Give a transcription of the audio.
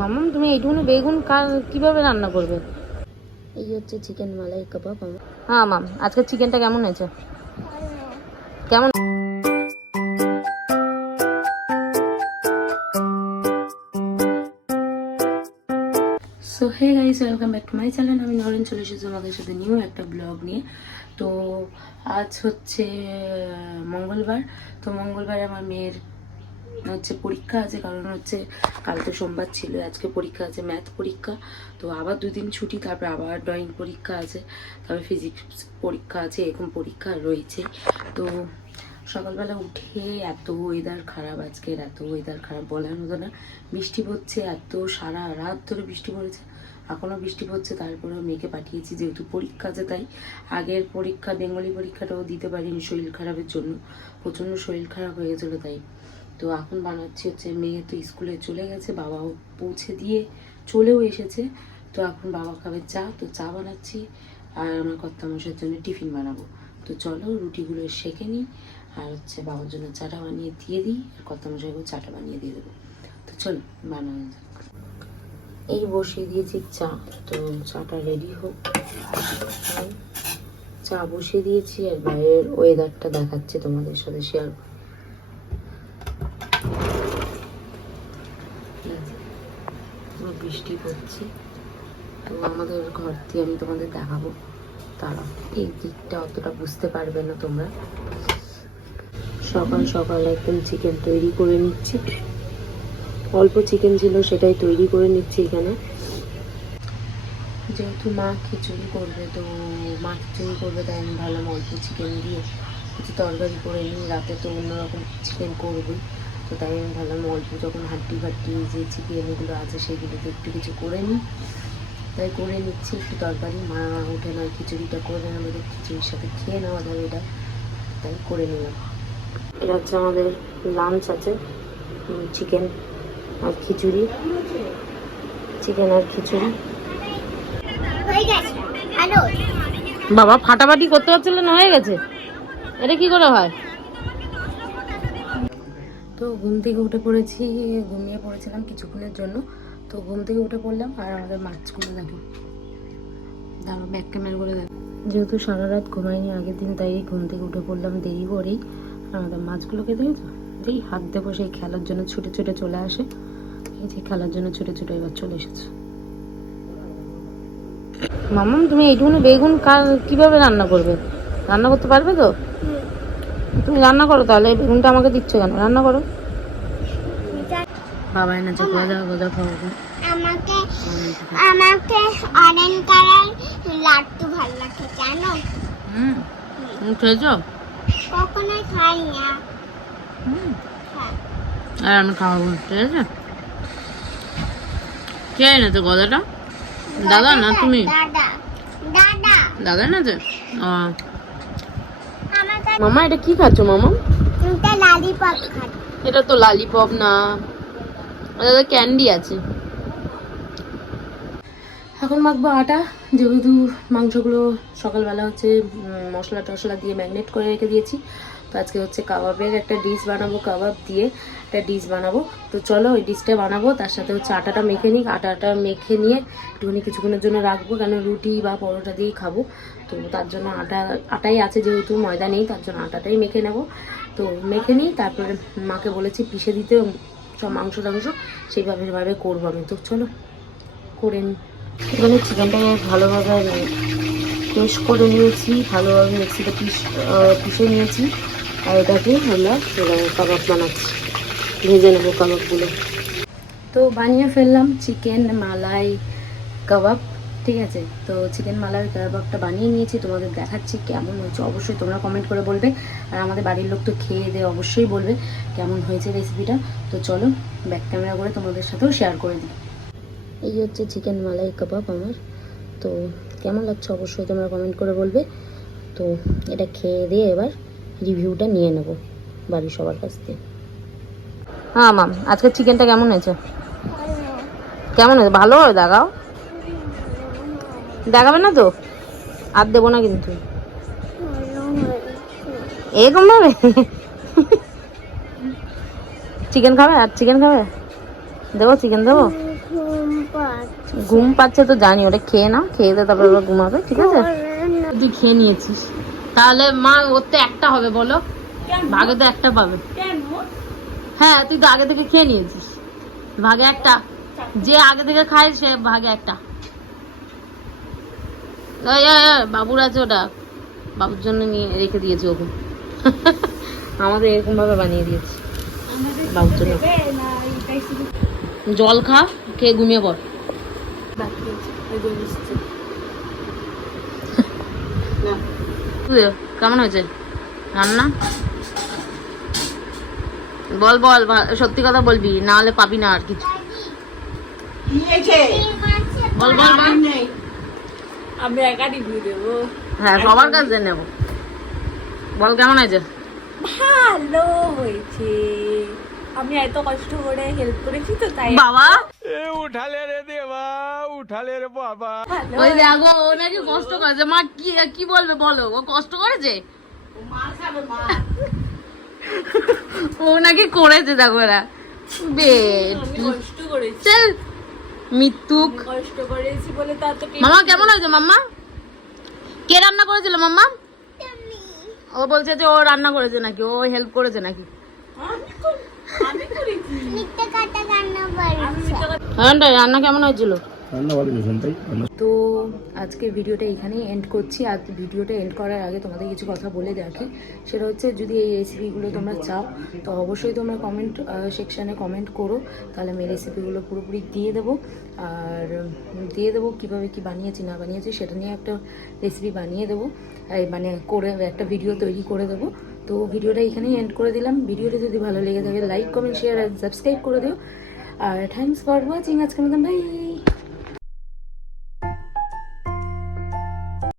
মামাম তুমি এইটুকুনি বেগুন কিভাবে রান্না করবে? এই হচ্ছে চিকেন মালাই কাবাব। হ্যাঁ মাম, আজকে চিকেনটা কেমন হয়েছে? কেমন? So hey guys, welcome back to my channel. আমি নরেন চলে এসেছি আমাদের সাথে নিউ একটা ব্লগ নিয়ে। তো আজ হচ্ছে মঙ্গলবার। তো মঙ্গলবারে আমার মেয়ের হচ্ছে পরীক্ষা আছে, কারণ হচ্ছে কাল তো সোমবার ছিল, আজকে পরীক্ষা আছে, ম্যাথ পরীক্ষা। তো আবার দুদিন ছুটি, তারপর আবার ড্রয়িং পরীক্ষা আছে, তারপর ফিজিক্স পরীক্ষা আছে, এরকম পরীক্ষা রয়েছে। তো সকালবেলা উঠে এত ওয়েদার খারাপ, আজকের এত ওয়েদার খারাপ বলার মতো না। বৃষ্টি পড়ছে, এত সারা রাত ধরে বৃষ্টি পড়েছে, এখনও বৃষ্টি পড়ছে। তারপরেও মেয়েকে পাঠিয়েছি, যেহেতু পরীক্ষা আছে তাই। আগের পরীক্ষা বেঙ্গলি পরীক্ষাটাও দিতে পারিনি শরীর খারাপের জন্য, প্রচণ্ড শরীর খারাপ হয়ে গেছিলো তাই। তো এখন বানাচ্ছি হচ্ছে, মেয়ে তো স্কুলে চলে গেছে, বাবাও পৌঁছে দিয়ে চলেও এসেছে। তো এখন বাবা খাবে চা, তো চা বানাচ্ছি। আর আমার কর্তামশাইয়ের জন্য টিফিন বানাবো। তো চলো রুটিগুলো সেঁকে নিই, আর হচ্ছে বাবার জন্য চাটা বানিয়ে দিয়ে দিই, আর কর্তামশাইকেও চাটা বানিয়ে দিয়ে দেবো। তো চলো বানানো যাক। এই বসিয়ে দিয়েছি চা, তো চাটা রেডি হোক। চা বসিয়ে দিয়েছি, আর বাইরের ওয়েদারটা দেখাচ্ছে তোমাদের সাথে শেয়ার। বৃষ্টি পড়ছে, তো আমাদের ঘর দিয়ে আমি তোমাদের দেখাবো, তারা এই দিকটা অতটা বুঝতে পারবে না তোমরা। সকাল সকাল একদম চিকেন তৈরি করে নিচ্ছি, অল্প চিকেন ছিল সেটাই তৈরি করে নিচ্ছি এখানে। যেহেতু মা খিচুড়ি করবে, তো মা খিচুড়ি করবে তাই আমি ভাবলাম অল্প চিকেন দিয়ে কিছু তরকারি করে নিই, রাতে তো অন্যরকম চিকেন করবই। তো তাই আমি ভাবলাম অল্প যখন হাড্ডি ফাড্ডি যে চিকেনগুলো আছে সেগুলোতে একটু কিছু করে নিই, তাই করে নিচ্ছি একটু তরকারি। মা উঠে নয় খিচুড়িটা করে আমাদের খিচুড়ির সাথে খেয়ে নেওয়া যাবে এটা, তাই করে নিলাম। এটা হচ্ছে আমাদের লাঞ্চ আছে, চিকেন আর খিচুড়ি, চিকেন আর খিচুড়ি। বাবা ফাটাফাটি করতে পারছিল না, হয়ে গেছে। এটা কি করে হয়? তো ঘুম থেকে উঠে পড়েছি, ঘুমিয়ে পড়েছিলাম কিছুক্ষণের জন্য। তো ঘুম থেকে উঠে পড়লাম, আর আমাদের মাছগুলো দেখো, দাঁড়ো ব্যাক ক্যামেরা করে দেখো। যেহেতু সারা রাত ঘুমাইনি আগের দিন, তাই ঘুম থেকে উঠে পড়লাম দেরি করেই। আর আমাদের মাছগুলোকে দেখেছো, যেই হাত দেবো সেই খেলার জন্য ছুটে ছুটে চলে আসে। এই যে খেলার জন্য ছুটে ছুটে এবার চলে এসেছে। মামাম তুমি এইটুকুনি বেগুন কিভাবে রান্না করবে? রান্না করতে পারবে তো? তুমি রান্না করো তাহলে, বেগুনটা আমাকে দিচ্ছ কেন? রান্না করো। বাবা এনেছে গজা, গজা খাওয়াবো। আমাকে আমাকে অরেঞ্জ কালার লাড্ডু ভালো লাগে জানো? তুমি খেয়েছো? কখনোই খাইনি না। আর আমি খাওয়াবো, ঠিক আছে? কে এনেছে গজাটা? দাদা না তুমি? দাদা দাদা দাদা এনেছে। মামা এটা কি খাচ্ছ মামা? এটা ললিপপ খাচ্ছি। এটা তো ললিপপ না, এটা ক্যান্ডি আছে। এখন মাখবো আটা, যেহেতু মাংসগুলো সকালবেলা হচ্ছে মশলা টশলা দিয়ে ম্যারিনেট করে রেখে দিয়েছি। তো আজকে হচ্ছে কাবাবের একটা ডিশ বানাবো, কাবাব দিয়ে একটা ডিশ বানাবো। তো চলো ওই ডিশটা বানাবো, তার সাথে হচ্ছে আটাটা মেখে নিই। আটাটা মেখে নিয়ে একটুখানি কিছুক্ষণের জন্য রাখবো, কেন রুটি বা পরোটা দিয়েই খাবো। তো তার জন্য আটাই আছে, যেহেতু ময়দা নেই, তার জন্য আটাটাই মেখে নেবো। তো মেখে নিই, তারপরে মাকে বলেছি পিষে দিতে সব মাংস টাংস, সেইভাবে করবো আমি। তো চলো করে নিই। এখানে চিকেনটাকে ভালোভাবে পেস্ট করে নিয়েছি, ভালোভাবে মিক্সিতে পিষে নিয়েছি। আর এটাকে আমরা কাবাব বানাচ্ছি, ভেজে নেবো কাবাবগুলো। তো বানিয়ে ফেললাম চিকেন মালাই কাবাব, ঠিক আছে? তো চিকেন মালাই কাবাবটা বানিয়ে নিয়েছি, তোমাদের দেখাচ্ছি কেমন হয়েছে। অবশ্যই তোমরা কমেন্ট করে বলবে, আর আমাদের বাড়ির লোক তো খেয়ে দিয়ে অবশ্যই বলবে কেমন হয়েছে রেসিপিটা। তো চলো ব্যাক ক্যামেরা করে তোমাদের সাথেও শেয়ার করে দিই। এই হচ্ছে চিকেন মালাই কাবাব আমার। তো কেমন লাগছে অবশ্যই তোমরা কমেন্ট করে বলবে। তো এটা খেয়ে দিয়ে এবার রিভিউটা নিয়ে নেব বাড়ির সবার কাছ থেকে। হ্যাঁ মাম, আজকে চিকেনটা কেমন হয়েছে? কেমন হয়েছে? ভালো করে দেখাও। দেখাবে না তো? আর দেবো না কিন্তু, এরকম ভাবে। চিকেন খাবে? আর চিকেন খাবে? দেবো চিকেন দেবো। ঘুম পাচ্ছে তো জানি, ওটা খেয়ে না, খেয়ে দে তারপর আবার ঘুমাবে, ঠিক আছে? তুই খেয়ে নিয়েছিস তাহলে মা, ওর তো একটা হবে বলো, ভাগে তো একটা পাবে। হ্যাঁ তুই তো আগে থেকে খেয়ে নিয়েছিস, ভাগে একটা, যে আগে থেকে খায় সে ভাগে একটা। এই, এই, এই, বাবুর আছে ওটা, বাবুর জন্য নিয়ে রেখে দিয়েছি ওকে। আমাদের এরকম ভাবে বানিয়ে দিয়েছি বাবুর জন্য। জল খা, খেয়ে ঘুমিয়ে পড়। কেমন হয়েছে রান্না? বল বল, সত্যি কথা বলবি, না হলে পাবি না আর কিছু। বল বল বল। আমি একা রিভিউ দেবো। হ্যাঁ সবার কাছে নেব, বল কেমন হয়েছে? ভালো হয়েছে, আমি এত কষ্ট করে হেল্প করেছি তো তাই। বাবা উঠালে রে দেবা, উঠালে রে বাবা। ভালো ওই দেখো ও নাকি কষ্ট করেছে। মা কি কি বলবে বলো, ও কষ্ট করেছে, ও নাকি করেছে, দেখো এরা বেট আমি কষ্ট করেছি, চল মৃত্যুক। কষ্ট করেছি বলে তো এত মামা কেমন হয়েছে? মাম্মা কে রান্না করেছিল? মাম্মা ও বলছে যে ও রান্না করেছে নাকি, ও হেল্প করেছে নাকি? আমি করেছি। মিথ্যে কথা কেন আমি বলছো? মিথ্যা কথা- হ্যাঁ রান্না কেমন হয়েছিল? রান্না ভালো ভীষণ তাই। তো আজকের ভিডিওটা এখানেই এন্ড করছি। আর ভিডিওটা এন্ড করার আগে তোমাদের কিছু কথা বলে রাখি, সেটা হচ্ছে যদি এই রেসিপিগুলো তোমরা চাও তো অবশ্যই তোমরা কমেন্ট সেকশানে কমেন্ট করো, তাহলে আমি রেসিপিগুলো পুরোপুরি দিয়ে দেবো। আর দিয়ে দেবো কীভাবে কি বানিয়েছি না বানিয়েছি সেটা নিয়ে একটা রেসিপি বানিয়ে দেবো, মানে করে একটা ভিডিও তৈরি করে দেবো। তো ভিডিওটা এখানেই এন্ড করে দিলাম। ভিডিওটা যদি ভালো লেগে থাকে লাইক কমেন্ট শেয়ার আর সাবস্ক্রাইব করে দিও। আর থ্যাংকস ফর ওয়াচিং, আজকের মতন বাই।